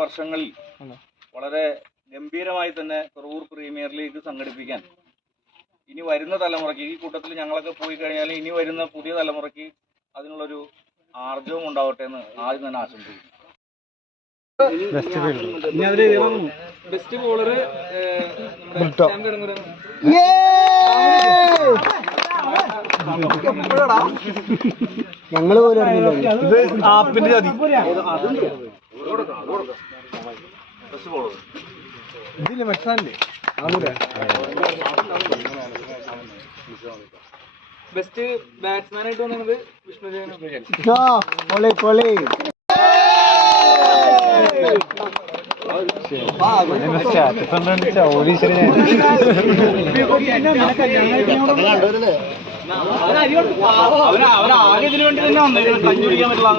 വർഷങ്ങളിൽ വളരെ ഗംഭീരമായി തന്നെ തുറവൂർ പ്രീമിയർ ലീഗ് സംഘടിപ്പിക്കാൻ ഇനി വരുന്ന തലമുറയ്ക്ക്, ഈ കൂട്ടത്തിൽ ഞങ്ങളൊക്കെ പോയി കഴിഞ്ഞാൽ ഇനി വരുന്ന പുതിയ തലമുറയ്ക്ക് അതിനുള്ളൊരു ആർജവം ഉണ്ടാവട്ടെ എന്ന് ആദ്യം തന്നെ ആശംസിക്കുന്നു. ബെസ്റ്റ് ബോളർ ഞങ്ങള് പോലും ആപ്പിന്റെ ചതി ഇതില്ലേ മറ്റാല്ലേ ബെസ്റ്റ് ബാറ്റ്സ്മാൻ ആയിട്ട് വന്നത് വിഷ്ണുജയൻ. അവനാകെ ഇതിനു വേണ്ടി തന്നെ വന്നിരുന്നു, കഞ്ഞുടിക്കാൻ പറ്റില്ല.